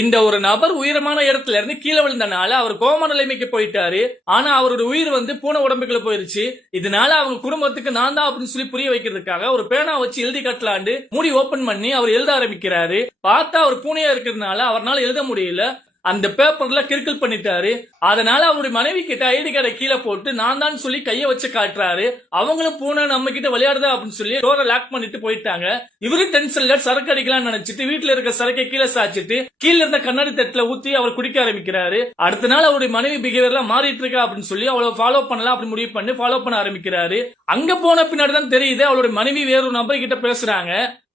இந்த ஒரு நபர் உயரமான இடத்துல இருந்து கீழே விழுந்தனால அவர் கோம நிலைமைக்கு போயிட்டாரு. ஆனா அவரோட உயிர் பூனை உடம்புக்குள்ள போயிருச்சு. இதனால அவங்க குடும்பத்துக்கு நான் தான் அப்படின்னு சொல்லி புரிய வைக்கிறதுக்காக ஒரு பேனா வச்சு எழுதி கட்டலாண்டு மூடி ஓபன் பண்ணி அவர் எழுத ஆரம்பிக்கிறாரு. பார்த்தா அவர் பூனையா இருக்கிறதுனால அவரால் எழுத முடியல. அந்த பேப்பர்ல கிறுக்கல் பண்ணிட்டாரு. அதனால அவருடைய மனைவி கிட்ட ஐடி கார்டை கீழே போட்டு நான் தான் சொல்லி கைய வச்சு காட்டுறாரு. அவங்களும் பூனை நம்ம கிட்ட விளையாடுதா அப்படின்னு சொல்லி டோரை லாக் பண்ணிட்டு போயிட்டாங்க. இவரு டென்ஷன்ல சரக்கு அடிக்கலாம்னு நினைச்சிட்டு வீட்டுல இருக்க சரக்கை கீழே சாச்சிட்டு கீழே இருந்த கண்ணாடி தட்டுல ஊத்தி அவர் குடிக்க ஆரம்பிக்கிறாரு. அடுத்த நாள் அவருடைய மனைவி பிஹேவியர்லாம் மாறிட்டு இருக்கா அப்படின்னு சொல்லி அவளை ஃபாலோ பண்ணலாம் அப்படின்னு முடிவு பண்ணி ஃபாலோ பண்ண ஆரம்பிக்கிறாரு. அங்க போன பின்னாடி தான் தெரியுது அவருடைய மனைவி வேறொரு நபர் கிட்ட பேசுறாங்க.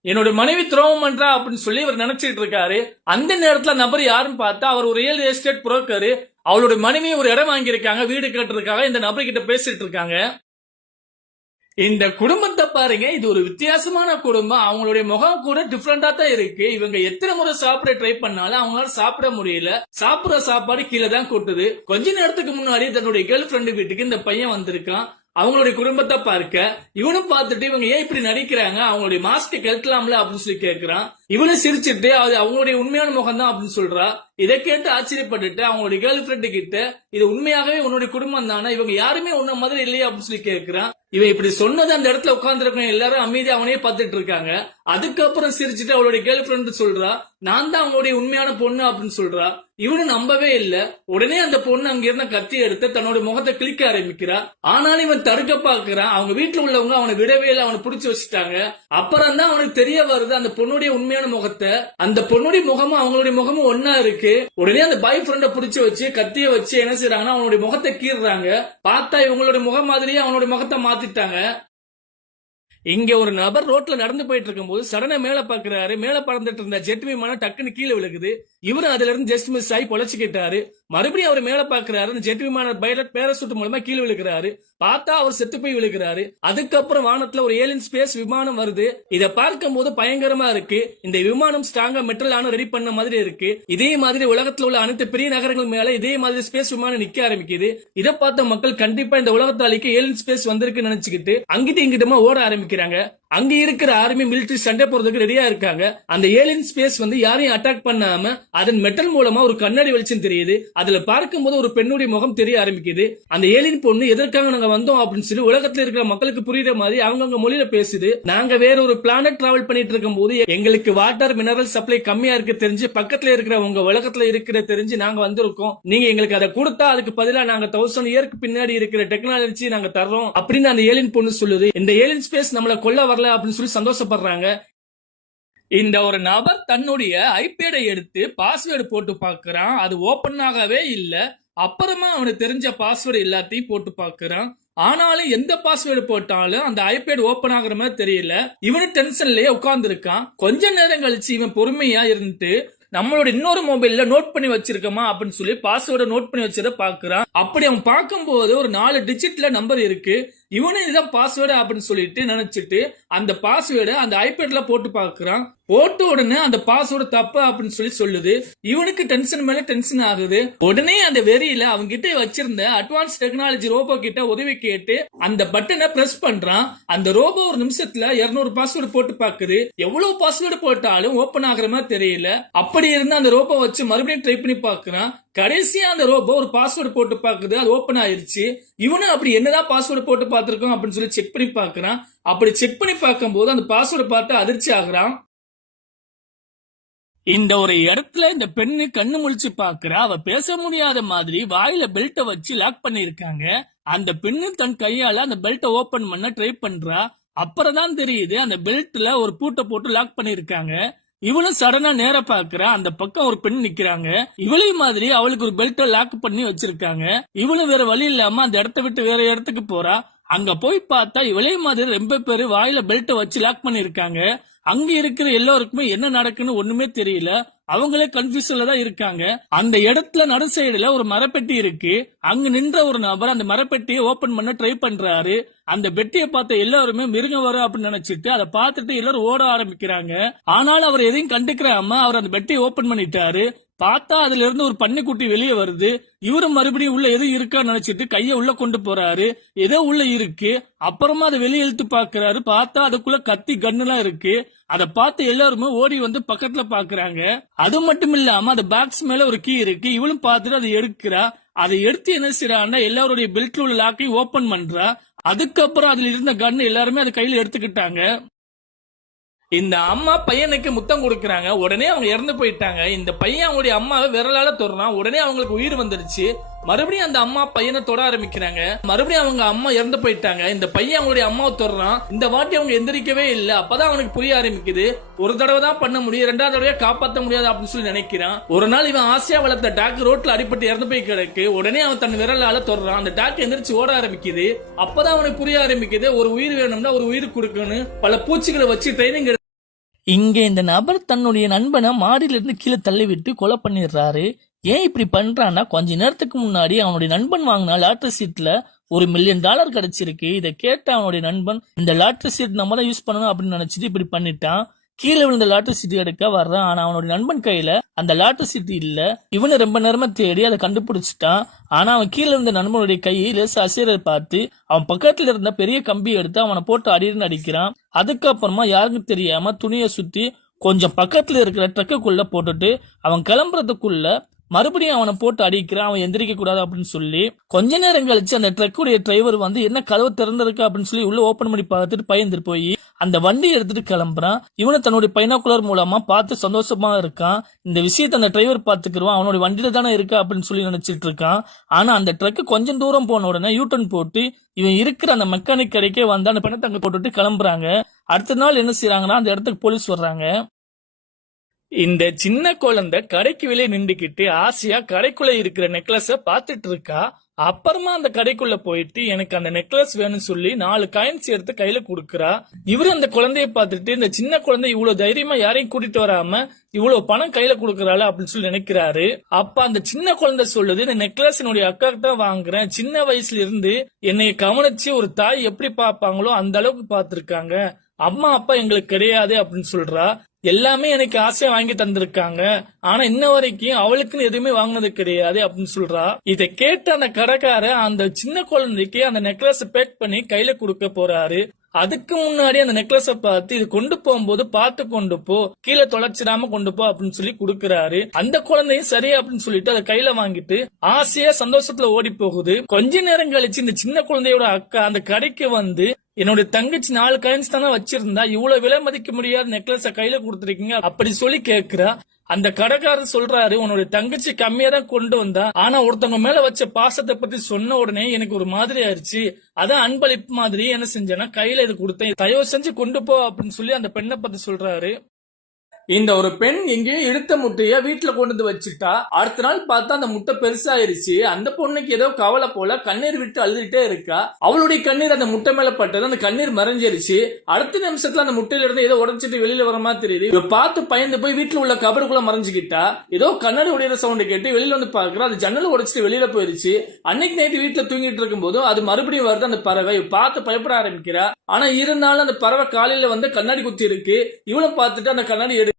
என்னோட மனைவி துரோகம் பண்றா அப்படின்னு சொல்லி இவர் நினைச்சிட்டு இருக்காரு. அந்த நேரத்துல நபர் யாருன்னு பார்த்தா அவர் ஒரு ரியல் எஸ்டேட் புரோக்கர். அவளோட மனைவி ஒரு இடம் வாங்கியிருக்காங்க வீடு கட்டுறதுக்காக. இந்த நபர் கிட்ட பேசிட்டு இருக்காங்க. இந்த குடும்பத்தை பாருங்க, இது ஒரு வித்தியாசமான குடும்பம். அவங்களுடைய முகம் கூட டிஃபரெண்டா தான் இருக்கு. இவங்க எத்தனை முறை சாப்பிட ட்ரை பண்ணாலும் அவங்களால சாப்பிட முடியல. சாப்பிடுற சாப்பாடு கீழே தான் கொட்டுது. கொஞ்ச நேரத்துக்கு முன்னாடி தன்னுடைய கேர்ள் ஃபிரெண்டு வீட்டுக்கு இந்த பையன் வந்திருக்கான். அவங்களுடைய குடும்பத்தை பார்க்க இவனும் பார்த்துட்டு இவங்க ஏன் இப்படி நடிக்கிறாங்க, அவங்களுடைய மாஸ்க் கழட்டலாம்ல அப்படின்னு சொல்லி கேட்கிறான். இவனும் சிரிச்சுட்டு அது அவங்களுடைய உண்மையான முகம் தான் அப்படின்னு சொல்றா. இதை கேட்டு ஆச்சரியப்பட்டுட்டு அவங்களுடைய கேர்ள் ஃபிரெண்டு கிட்ட இது உண்மையாகவே உன்னுடைய குடும்பம் தானே, இவங்க யாருமே உன்ன மாதிரி இல்லையா அப்படின்னு சொல்லி கேட்கிறான். இவன் இப்படி சொன்னது அந்த இடத்துல உட்கார்ந்துருக்க எல்லாரும் அமைதியா அவனே பார்த்துட்டு இருக்காங்க. அதுக்கப்புறம் சிரிச்சுட்டு அவளுடைய கேர்ள் ஃபிரெண்ட் சொல்றா நான் தான் அவங்களுடைய உண்மையான பொண்ணு அப்படின்னு சொல்றா. இவனு நம்பவே இல்ல. உடனே அந்த பொண்ணு அங்க இருந்த கத்தி எடுத்து தன்னோட முகத்தை கிளிக்க ஆரம்பிக்கிறா. ஆனாலும் இவன் தடுக்க பாக்குறான். அவங்க வீட்டுல உள்ளவங்க அவனை விடவே இல்லை, அவனை புடிச்சு வச்சுட்டாங்க. அப்புறம் தான் அவனுக்கு தெரிய வருது அந்த பொண்ணுடைய உண்மையான முகத்தை. அந்த பொண்ணுடைய முகமும் அவங்களுடைய முகமும் ஒன்னா இருக்கு. உடனே அந்த பாய் ஃப்ரெண்ட புடிச்சு வச்சு கத்திய வச்சு என்ன செய்யறாங்கன்னா அவனுடைய முகத்தை கீறுறாங்க. பார்த்தா இவங்களுடைய முகம் மாதிரியே அவனுடைய முகத்தை மாத்திட்டாங்க. இங்க ஒரு நபர் ரோட்ல நடந்து போயிட்டு இருக்கும் போது சடனா மேல பாக்குறாரு. மேல பறந்துட்டு இருந்த ஜெட் விமானம் டக்குன்னு கீழே விழுகுது. இவரு அதுல இருந்து ஜஸ்ட் மிஸ் ஆகி பொழைச்சுக்கிட்டாரு. மறுபடியும் அவர் மேல பாக்குறாரு. அந்த ஜெட் விமான பைலட் பேராசூட் மூலமா கீழே விழுகிறாரு. பார்த்தா அவர் செத்து போய் விழுகிறாரு. அதுக்கப்புறம் வானத்துல ஒரு ஏலியன் ஸ்பேஸ் விமானம் வருது. இத பார்க்கும் போது பயங்கரமா இருக்கு. இந்த விமானம் ஸ்ட்ராங்கா மெட்டல் ஆன ரெடி பண்ண மாதிரி இருக்கு. இதே மாதிரி உலகத்துல உள்ள அனைத்து பெரிய நகரங்கள் மேல இதே மாதிரி ஸ்பேஸ் விமானம் நிக்க ஆரம்பிக்குது. இதை பார்த்த மக்கள் கண்டிப்பா இந்த உலகத்தை அழிக்க ஏலியன் ஸ்பேஸ் வந்திருக்குன்னு நினைச்சுக்கிட்டு அங்கிட்ட இங்கிட்டமா ஓட ஆரம்பிக்கிறாங்க. அங்க இருக்கிற ஆர்மி மிலிட்டரி சண்டை போறதுக்கு ரெடியா இருக்காங்க. அந்த ஏலியன் ஸ்பேஸ் யாரையும் அட்டாக் பண்ணாம அதன் மெட்டல் மூலமா ஒரு கண்ணாடி வெளிச்சம் தெரியுது. அதுல பார்க்கும் போது ஒரு பெண்ணுடைய முகம் தெரிய ஆரம்பிக்குது. அந்த ஏலியன் பொண்ணு எதற்காக நாங்க வந்தோம் அப்படின்னு சொல்லி உலகத்துல இருக்கிற மக்களுக்கு புரியுற மாதிரி அவங்க மொழியில பேசுது. நாங்க வேற ஒரு பிளானட் டிராவல் பண்ணிட்டு இருக்கும் போது எங்களுக்கு வாட்டர் மினரல் சப்ளை கம்மியா இருக்கு தெரிஞ்சு பக்கத்துல இருக்கிற உங்க உலகத்துல இருக்கிற தெரிஞ்சு நாங்க வந்திருக்கோம். நீங்க எங்களுக்கு அதை கொடுத்தா அதுக்கு பதிலா நாங்க 1000 இயருக்கு பின்னாடி இருக்கிற டெக்னாலஜி நாங்க தர்றோம் அப்படின்னு அந்த ஏலியன் பொண்ணு சொல்லுது. இந்த ஏலியன் ஸ்பேஸ் நம்மள கொல்ல வரல அப்படின்னு சொல்லி சந்தோஷப்படுறாங்க. இந்த ஒரு நபர் தன்னுடைய ஐபேடை எடுத்து பாஸ்வேர்டு போட்டு பார்க்கறான். அது ஓபன் ஆகவே இல்ல. அப்புறமா அவனுக்கு தெரிஞ்ச பாஸ்வேர்டு எல்லாத்தையும் போட்டு பார்க்கறான். ஆனாலும் எந்த பாஸ்வேர்டு போட்டாலும் அந்த ஐபேட் ஓபன் ஆகுற மாதிரி தெரியல. இவனு டென்ஷன்லயே உட்கார்ந்து இருக்கான். கொஞ்ச நேரம் கழிச்சு இவன் பொறுமையா இருந்துட்டு நம்மளோட இன்னொரு மொபைல்ல நோட் பண்ணி வச்சிருக்கோமா அப்படின்னு சொல்லி பாஸ்வேர்டை நோட் பண்ணி வச்சதை பாக்குறான். அப்படி அவன் பார்க்கும்போது ஒரு 4 டிஜிட்ல நம்பர் இருக்கு. இவனு இதுதான் பாஸ்வேர்டு அப்படின்னு சொல்லிட்டு நினைச்சிட்டு அந்த பாஸ்வேர்டை அந்த ஐபேட்ல போட்டு பாக்குறான். போட்ட உடனே அந்த பாஸ்வேர்டு தப்பு அப்படின்னு சொல்லி சொல்லுது. இவனுக்கு டென்ஷன் மேல டென்ஷன் ஆகுது. உடனே அந்த வெறியில அவங்க கிட்ட வச்சிருந்த அட்வான்ஸ் டெக்னாலஜி ரோபோ கிட்ட உதவி கேட்டு அந்த பட்டனை பிரஸ் பண்றான். அந்த ரோபோ ஒரு நிமிஷத்துல 200 பாஸ்வேர்டு போட்டு பாக்குது. எவ்வளவு பாஸ்வேர்டு போட்டாலும் ஓபன் ஆகுற மாதிரி தெரியல. அப்படி இருந்து அந்த ரோபோ வச்சு மறுபடியும் ட்ரை பண்ணி பாக்குறான். கடைசியா அந்த ரோபோ ஒரு பாஸ்வேர்டு போட்டு பாக்குது. அது ஓபன் ஆயிருச்சு. இவனும் அப்படி என்னதான் பாஸ்வேர்டு போட்டு பாத்துருக்கோம் அப்படின்னு சொல்லி செக் பண்ணி பாக்குறான். அப்படி செக் பண்ணி பார்க்கும் போது அந்த பாஸ்வேர்டு பார்த்து அதிர்ச்சி ஆகுறான். இந்த ஒரு இடத்துல இந்த பெண்ணு கண்ணு முழிச்சு பாக்குறா. அவ பேச முடியாத மாதிரி வாயில பெல்ட்டை வச்சு லாக் பண்ணிருக்காங்க. அந்த பெண்ணு தன் கையால அந்த பெல்ட்டை ஓபன் பண்ண ட்ரை பண்றா. அப்புறம் தான் தெரியுது அந்த பெல்ட்ல ஒரு பூட்டை போட்டு லாக் பண்ணிருக்காங்க. இவளும் சடனா நேர பாக்குறா. அந்த பக்கம் ஒரு பெண் நிக்கிறாங்க. இவளையும் மாதிரி அவளுக்கு ஒரு பெல்ட்டை லாக் பண்ணி வச்சிருக்காங்க. இவளும் வேற வழி இல்லாம அந்த இடத்த விட்டு வேற இடத்துக்கு போறா. அங்க போய் பார்த்தா இவளே மாதிரி ரொம்ப பேரு வாயில பெல்ட்டை வச்சு லாக் பண்ணிருக்காங்க. அங்க இருக்கிற எல்லாருக்குமே என்ன நடக்குன்னு ஒண்ணுமே தெரியல. அவங்களே கன்ஃபியூஷன்ல தான் இருக்காங்க. அந்த இடத்துல நடு சைடுல ஒரு மரப்பெட்டி இருக்கு. அங்க நின்ற ஒரு நபர் அந்த மரப்பெட்டியை ஓபன் பண்ண ட்ரை பண்றாரு. அந்த பெட்டியை பார்த்த எல்லாருமே மிருகம் வரும் அப்படின்னு நினைச்சிட்டு அதை பார்த்துட்டு எல்லாரும் ஓட ஆரம்பிக்கிறாங்க. ஆனாலும் அவர் எதையும் கண்டுக்கிறாம அவர் அந்த பெட்டியை ஓபன் பண்ணிட்டாரு. பார்த்தா அதுல இருந்து ஒரு பன்னிக்குட்டி வெளியே வருது. இவரும் மறுபடியும் உள்ள எதுவும் இருக்கான்னு நினைச்சிட்டு கைய உள்ள கொண்டு போறாரு. ஏதோ உள்ள இருக்கு. அப்புறமா அதை வெளியே இழுத்து பாக்குறாரு. பார்த்தா அதுக்குள்ள கத்தி கன்னு எல்லாம் இருக்கு. அதை பார்த்து எல்லாருமே ஓடி வந்து பக்கத்துல பாக்குறாங்க. அது மட்டும் இல்லாம அந்த பாக்ஸ் மேல ஒரு கீ இருக்கு. இவளும் பார்த்துட்டு அதை எடுக்கிறா. அதை எடுத்து என்ன செய்யறான்னா எல்லாருடைய பெல்ட்ல உள்ள லாக்கையும் ஓபன் பண்றா. அதுக்கப்புறம் அதுல இருந்த கன்னு எல்லாருமே அதை கையில எடுத்துக்கிட்டாங்க. இந்த அம்மா பையனுக்கு முத்தம் கொடுக்கறாங்க. உடனே அவங்க இறந்து போயிட்டாங்க. இந்த பையன் அவங்களுடைய அம்மாவை விரலால தொடுறான். உடனே அவங்களுக்கு உயிர் வந்துருச்சு. மறுபடியும் அந்த அம்மா பையனை தொட ஆரம்பிக்கிறாங்க. மறுபடியும் அவங்க அம்மா இறந்து போயிட்டாங்க. இந்த பையன் அவங்களுடைய அம்மாவை தொடுறான். இந்த வாட்டி அவங்க எந்திரிக்கவே இல்லை. அப்பதான் அவனுக்கு புரிய ஆரம்பிக்குது, ஒரு தடவை தான் பண்ண முடியும், ரெண்டாவது தடவையா காப்பாற்ற முடியாது அப்படின்னு சொல்லி நினைக்கிறான். ஒரு நாள் இவன் ஆசையா வளர்த்த டாக் ரோட்ல அடிபட்டு இறந்து போய் கிடக்கு. உடனே அவன் தன் விரலால தொடுறான். அந்த டாக் எந்திரிச்சு ஓட ஆரம்பிக்குது. அப்பதான் அவனுக்கு புரிய ஆரம்பிக்குது, ஒரு உயிர் வேணும்னா ஒரு உயிர் கொடுக்கணும். பல பூச்சிகளை வச்சு ட்ரைனிங். இங்க இந்த நபர் தன்னுடைய நண்பனை மாடியில இருந்து கீழே தள்ளி விட்டு கொலை பண்ணிடுறாரு. ஏன் இப்படி பண்றான்னா, கொஞ்ச நேரத்துக்கு முன்னாடி அவனுடைய நண்பன் வாங்கின லாட்டரி சீட்ல $1 மில்லியன் கிடைச்சிருக்கு. இதை கேட்ட அவனுடைய நண்பன் இந்த லாட்டரி சீட் நம்ம தான் யூஸ் பண்ணணும் அப்படின்னு நினைச்சிட்டு இப்படி பண்ணிட்டான். கீழே விழுந்த லாட்டரி சீட்டு எடுக்க வர்றான். ஆனா அவனுடைய நண்பன் கையில அந்த லாட்டரி சீட்டு இல்ல. இவனை ரொம்ப நேரமா தேடி அதை கண்டுபிடிச்சிட்டான். ஆனா அவன் கீழே இருந்த நண்பனுடைய கையை லேசா அசைறத பார்த்து அவன் பக்கத்துல இருந்த பெரிய கம்பி எடுத்து அவனை போட்டு அடின்னு அடிக்கிறான். அதுக்கப்புறமா யாருக்கும் தெரியாம துணியை சுத்தி கொஞ்சம் பக்கத்துல இருக்கிற ட்ரக்குக்குள்ள போட்டுட்டு அவன் கிளம்புறதுக்குள்ள மறுபடியும் அவனை போட்டு அடிக்கிறான். அவன் எந்திரிக்க கூடாது அப்படின்னு சொல்லி கொஞ்ச நேரம் கழிச்சு அந்த ட்ரக்குடைய டிரைவர் வந்து என்ன கதவு திறந்திருக்கா அப்படின்னு சொல்லி உள்ள ஓபன் பண்ணி பார்த்துட்டு பயந்துட்டு போய் அந்த வண்டியை எடுத்துட்டு கிளம்புறான். இவனை தன்னுடைய பைனாகுலர் மூலமா பார்த்து சந்தோஷமா இருக்கான். இந்த விஷயத்த அந்த டிரைவர் பாத்துக்கிடுவான். அவனுடைய வண்டியில தானே இருக்கா அப்படின்னு சொல்லி நினைச்சிட்டு இருக்கான். ஆனா அந்த ட்ரக் கொஞ்சம் தூரம் போன உடனே யூட்டன் போட்டு இவன் இருக்கிற அந்த மெக்கானிக் கடைக்கே வந்து அந்த பணத்தை அங்க போட்டுட்டு கிளம்புறாங்க. அடுத்த நாள் என்ன செய்யறாங்கன்னா, அந்த இடத்துக்கு போலீஸ் வர்றாங்க. இந்த சின்ன குழந்தை கடைக்கு வெளியே நின்றுக்கிட்டு ஆசையா கடைக்குள்ள இருக்கிற நெக்லஸ பாத்துட்டு இருக்கா. அப்புறமா அந்த கடைக்குள்ள போயிட்டு எனக்கு அந்த நெக்லஸ் வேணும்னு சொல்லி 4 காயின்ஸ் எடுத்து கையில குடுக்கறா. இவரு அந்த குழந்தைய பார்த்துட்டு இந்த சின்ன குழந்தை இவ்வளவு தைரியமா யாரையும் கூட்டிட்டு வராம இவ்வளவு பணம் கையில குடுக்கறாள் அப்படின்னு சொல்லி நினைக்கிறாரு. அப்ப அந்த சின்ன குழந்தை சொல்லுது, இந்த நெக்லஸ் என்னுடைய அக்காக்கு தான் வாங்குறேன். சின்ன வயசுல இருந்து என்னை கவனிச்சு ஒரு தாய் எப்படி பாப்பாங்களோ அந்த அளவுக்கு பாத்துருக்காங்க. அம்மா அப்பா எங்களுக்கு கிடையாது அப்படின்னு சொல்றா. எல்லாமே எனக்கு ஆசையா வாங்கி தந்திருக்காங்க. ஆனா இன்ன வரைக்கும் அவளுக்குன்னு எதுவுமே வாங்கினது கிடையாது அப்படின்னு சொல்றா. இதை கேட்ட அந்த கடைக்கார அந்த சின்ன குழந்தைக்கு அந்த நெக்லஸ் பேக் பண்ணி கையில கொடுக்க போறாரு. அதுக்கு முன்னாடி அந்த நெக்லஸ பார்த்து இது கொண்டு போகும்போது பார்த்து கொண்டு போ, கீழே தொலைச்சிடாம கொண்டு போ அப்படின்னு சொல்லி கொடுக்கறாரு. அந்த குழந்தையும் சரி அப்படின்னு சொல்லிட்டு அதை கையில வாங்கிட்டு ஆசையா சந்தோஷத்துல ஓடி போகுது. கொஞ்ச நேரம் கழிச்சு இந்த சின்ன குழந்தையோட அக்கா அந்த கடைக்கு வந்து, என்னுடைய தங்கச்சி 4 காயின்ஸ் தானே வச்சிருந்தா, இவ்வளவு விலை மதிக்க முடியாத நெக்லஸ கையில கொடுத்துருக்கீங்க அப்படி சொல்லி கேக்குறா. அந்த கடைக்காரர் சொல்றாரு, உன்னுடைய தங்கச்சி கம்மியா தான் கொண்டு வந்தா, ஆனா ஒருத்தவங்க மேல வச்ச பாசத்தை பத்தி சொன்ன உடனே எனக்கு ஒரு மாதிரி ஆயிடுச்சு. அதான் அன்பளிப்பு மாதிரி என்ன செஞ்சேன்னா கையில இது கொடுத்தேன், தயவு செஞ்சு கொண்டு போ அப்படின்னு சொல்லி அந்த பெண்ணை பத்தி சொல்றாரு. இந்த ஒரு பெண் எங்கேயோ எடுத்த முட்டைய வீட்டுல கொண்டு வந்து வச்சுட்டா. அடுத்த நாள் பார்த்தா அந்த முட்டை பெருசாயிருச்சு. அந்த பொண்ணுக்கு ஏதோ கவலை போல கண்ணீர் விட்டு அழுதுட்டே இருக்கா. அவளுடைய கண்ணீர் அந்த முட்டை மேல பட்டது. அந்த கண்ணீர் மறைஞ்சிருச்சு. அடுத்த நிமிஷத்துல அந்த முட்டையில இருந்து ஏதோ உடச்சிட்டு வெளியில வர மாதிரி தெரியுது. இவ பார்த்து பயந்து போய் வீட்டுல உள்ள கபருக்குள்ள மறைஞ்சுக்கிட்டா. ஏதோ கண்ணாடி உடையிற சவுண்ட் கேட்டு வெளியில வந்து பாக்குறா. அது ஜன்னல் உடைச்சிட்டு வெளியில போயிருச்சு. அன்னைக்கு நைட்டு வீட்டுல தூங்கிட்டு இருக்கும் போதும் அது மறுபடியும் வருது அந்த பறவை. பார்த்து பயப்பட ஆரம்பிக்கிறா. ஆனா இருந்தாலும் அந்த பறவை காலையில வந்து கண்ணாடி குத்தி இருக்கு. இவளை பார்த்துட்டு அந்த கண்ணாடி